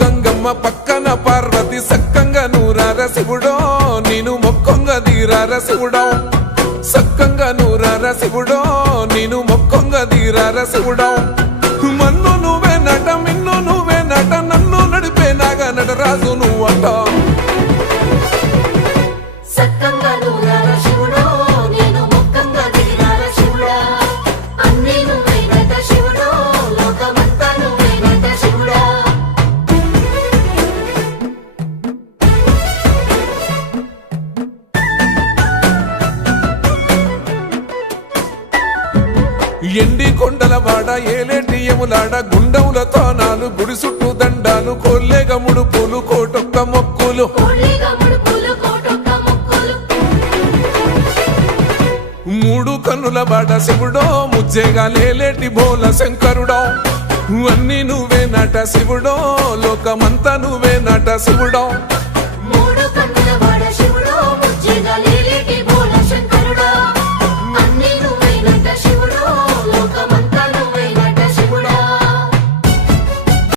గంగమ్మ పక్కన పార్వతి సక్కంగా నూరార శివుడో నేను మొక్కంగా తీరార శివుడో సక్కంగా నూరార శివుడో నేను మొక్కంగా తీరార శివుడో మన్ను నువ్వే నట మిన్ను నువ్వే నట నన్ను నడిపే నాగా నటరాజు నువ్వంట ఎండి కొండల వాడ ఏలేటి యములాడ గుండములతో నాలు గుడి చుట్టూ దండాలు కొల్లేగ ముడుపులు కోటొక్క మొక్కులు మూడు కన్నుల వాడ శివుడో ముజ్జేగా లేలేటి బోల శంకరుడో అన్ని నువ్వే నట శివుడో లోకమంతా నువ్వే నట శివుడో